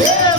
Yeah.